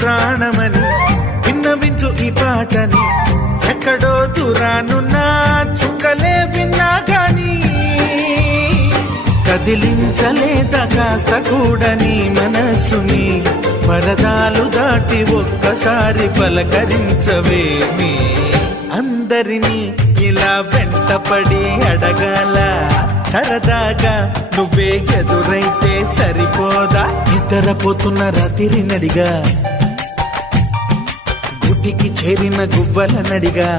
ప్రాణమని విన్నవించు ఈ పాటని ఎక్కడో దూరానున్నా చుక్కలే విన్నా గాని కదిలించలేదా కాస్త కూడా నీ మనసుని పరదాలు దాటి ఒక్కసారి పలకరించవేమి అందరినీ ఇలా వెంటపడి అడగాల సరదాగా నువ్వే ఎదురైతే సరిపోదా నిద్రపోతున్న రాత్రి నడిగా గుటికి చేరిన గువ్వల నడిగా